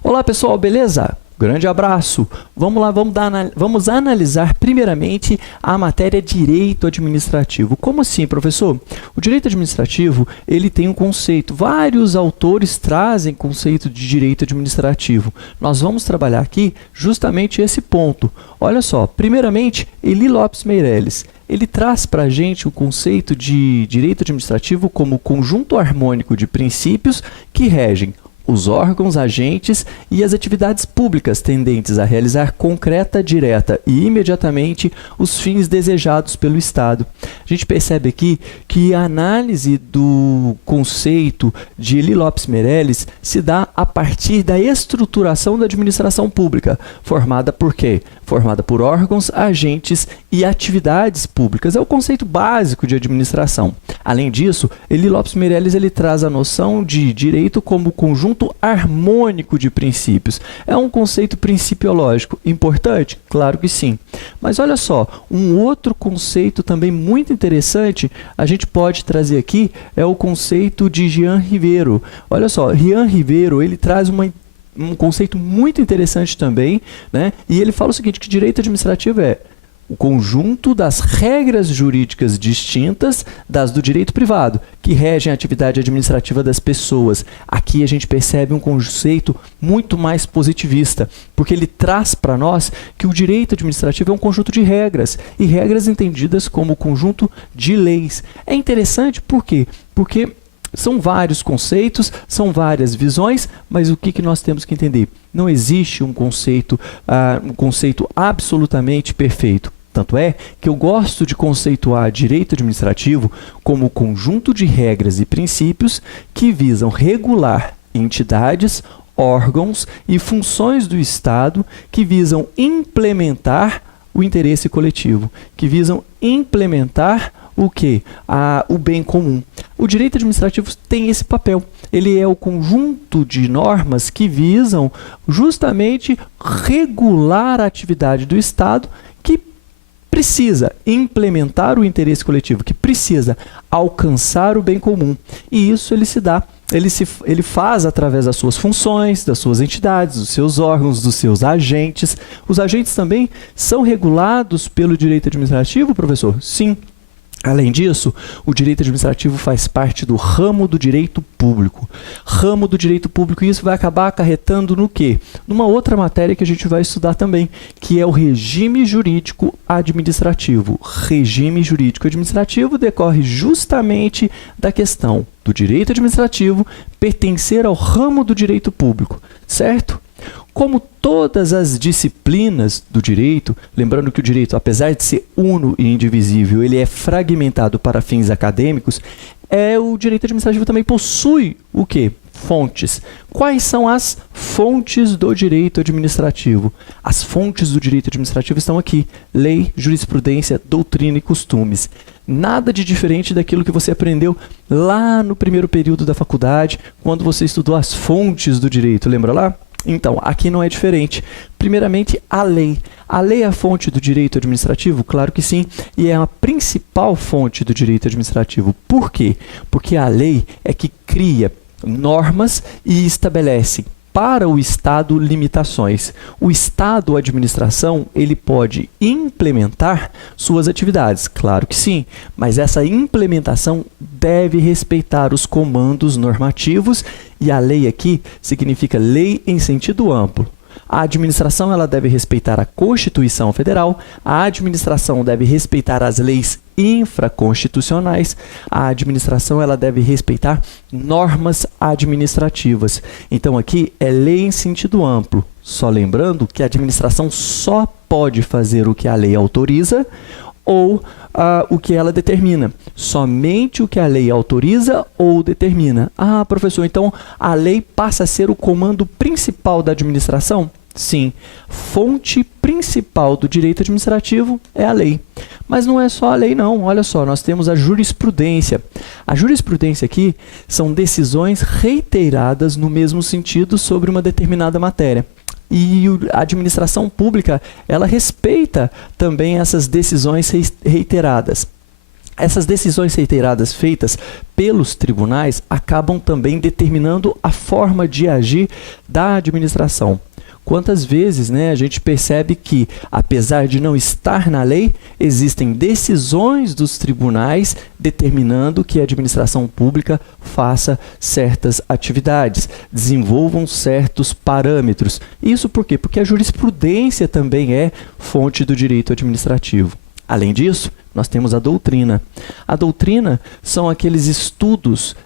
Olá pessoal, beleza? Grande abraço! Vamos lá, vamos analisar primeiramente a matéria Direito Administrativo. Como assim, professor? O Direito Administrativo, ele tem um conceito. Vários autores trazem conceito de Direito Administrativo. Nós vamos trabalhar aqui justamente esse ponto. Olha só, primeiramente, Eli Lopes Meireles. Ele traz para a gente o conceito de Direito Administrativo como conjunto harmônico de princípios que regem os órgãos, agentes e as atividades públicas tendentes a realizar concreta, direta e imediatamente os fins desejados pelo Estado. A gente percebe aqui que a análise do conceito de Eli Lopes Meireles se dá a partir da estruturação da administração pública, formada por quê? Formada por órgãos, agentes e atividades públicas. É o conceito básico de administração. Além disso, Eli Lopes Meireles ele traz a noção de direito como conjunto harmônico de princípios. É um conceito principiológico importante? Claro que sim. Mas olha só, um outro conceito também muito interessante a gente pode trazer aqui é o conceito de Jean Rivero. Olha só, Jean Rivero ele traz um conceito muito interessante também, né? E ele fala o seguinte, que direito administrativo é o conjunto das regras jurídicas distintas das do direito privado, que regem a atividade administrativa das pessoas. Aqui a gente percebe um conceito muito mais positivista, porque ele traz para nós que o direito administrativo é um conjunto de regras, e regras entendidas como conjunto de leis. É interessante por quê? Porque são vários conceitos, são várias visões, mas o que nós temos que entender? Não existe um conceito absolutamente perfeito. Tanto é que eu gosto de conceituar direito administrativo como o conjunto de regras e princípios que visam regular entidades, órgãos e funções do Estado que visam implementar o interesse coletivo, que visam implementar o quê? O bem comum. O direito administrativo tem esse papel. Ele é o conjunto de normas que visam justamente regular a atividade do Estado que precisa implementar o interesse coletivo, que precisa alcançar o bem comum. E isso ele faz através das suas funções, das suas entidades, dos seus órgãos, dos seus agentes. Os agentes também são regulados pelo direito administrativo, professor? Sim. Além disso, o direito administrativo faz parte do ramo do direito público. Ramo do direito público, e isso vai acabar acarretando no quê? Numa outra matéria que a gente vai estudar também, que é o regime jurídico administrativo. Regime jurídico administrativo decorre justamente da questão do direito administrativo pertencer ao ramo do direito público, certo? Como todas as disciplinas do direito, lembrando que o direito, apesar de ser uno e indivisível, ele é fragmentado para fins acadêmicos, o direito administrativo também possui o quê? Fontes. Quais são as fontes do direito administrativo? As fontes do direito administrativo estão aqui: lei, jurisprudência, doutrina e costumes. Nada de diferente daquilo que você aprendeu lá no primeiro período da faculdade, quando você estudou as fontes do direito. Lembra lá? Então, aqui não é diferente. Primeiramente, a lei. A lei é a fonte do direito administrativo? Claro que sim, e é a principal fonte do direito administrativo. Por quê? Porque a lei é que cria normas e estabelece para o Estado limitações. O Estado, a administração, ele pode implementar suas atividades, claro que sim, mas essa implementação deve respeitar os comandos normativos, e a lei aqui significa lei em sentido amplo. A administração ela deve respeitar a Constituição Federal, a administração deve respeitar as leis infraconstitucionais, a administração ela deve respeitar normas administrativas. Então aqui é lei em sentido amplo, só lembrando que a administração só pode fazer o que a lei autoriza ou o que ela determina. Somente o que a lei autoriza ou determina. Ah, professor, então a lei passa a ser o comando principal da administração? Sim, fonte principal do direito administrativo é a lei. Mas não é só a lei não, olha só, nós temos a jurisprudência. A jurisprudência aqui são decisões reiteradas no mesmo sentido sobre uma determinada matéria. E a administração pública, ela respeita também essas decisões reiteradas. Essas decisões reiteradas feitas pelos tribunais acabam também determinando a forma de agir da administração. Quantas vezes, a gente percebe que, apesar de não estar na lei, existem decisões dos tribunais determinando que a administração pública faça certas atividades, desenvolvam certos parâmetros. Isso por quê? Porque a jurisprudência também é fonte do direito administrativo. Além disso, nós temos a doutrina. A doutrina são aqueles estudos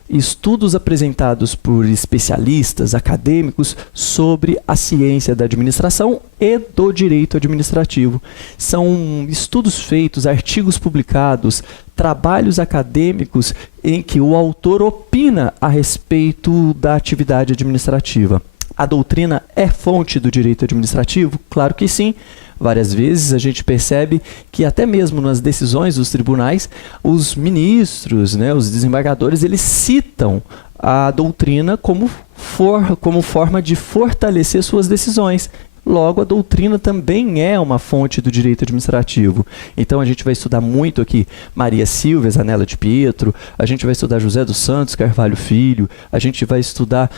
apresentados por especialistas, acadêmicos, sobre a ciência da administração e do direito administrativo. São estudos feitos, artigos publicados, trabalhos acadêmicos em que o autor opina a respeito da atividade administrativa. A doutrina é fonte do direito administrativo? Claro que sim. Várias vezes a gente percebe que até mesmo nas decisões dos tribunais, os ministros, os desembargadores, eles citam a doutrina como forma de fortalecer suas decisões. Logo, a doutrina também é uma fonte do direito administrativo. Então, a gente vai estudar muito aqui Maria Silvia Zanella de Pietro, a gente vai estudar José dos Santos Carvalho Filho, a gente vai estudar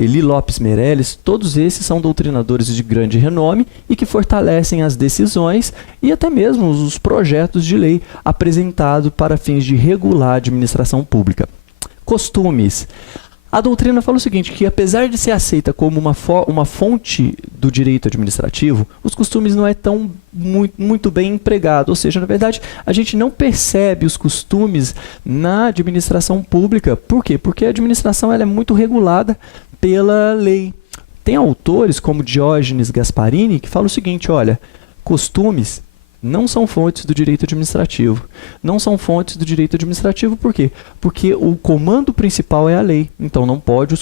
Eli Lopes Meirelles. Todos esses são doutrinadores de grande renome e que fortalecem as decisões e até mesmo os projetos de lei apresentados para fins de regular a administração pública. Costumes. A doutrina fala o seguinte, que apesar de ser aceita como uma fonte do direito administrativo, os costumes não é tão muito bem empregado. Ou seja, na verdade, a gente não percebe os costumes na administração pública. Por quê? Porque a administração ela é muito regulada pela lei. Tem autores como Diógenes Gasparini que falam o seguinte, olha, costumes não são fontes do direito administrativo. Não são fontes do direito administrativo por quê? Porque o comando principal é a lei. Então não podem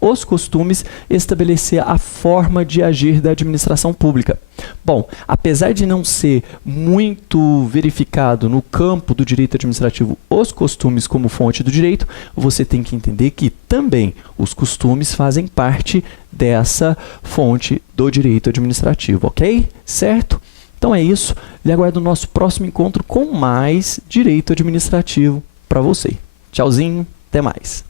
os costumes estabelecer a forma de agir da administração pública. Bom, apesar de não ser muito verificado no campo do direito administrativo os costumes como fonte do direito, você tem que entender que também os costumes fazem parte dessa fonte do direito administrativo, ok? Certo? Então é isso, lhe aguardo o nosso próximo encontro com mais direito administrativo para você. Tchauzinho, até mais.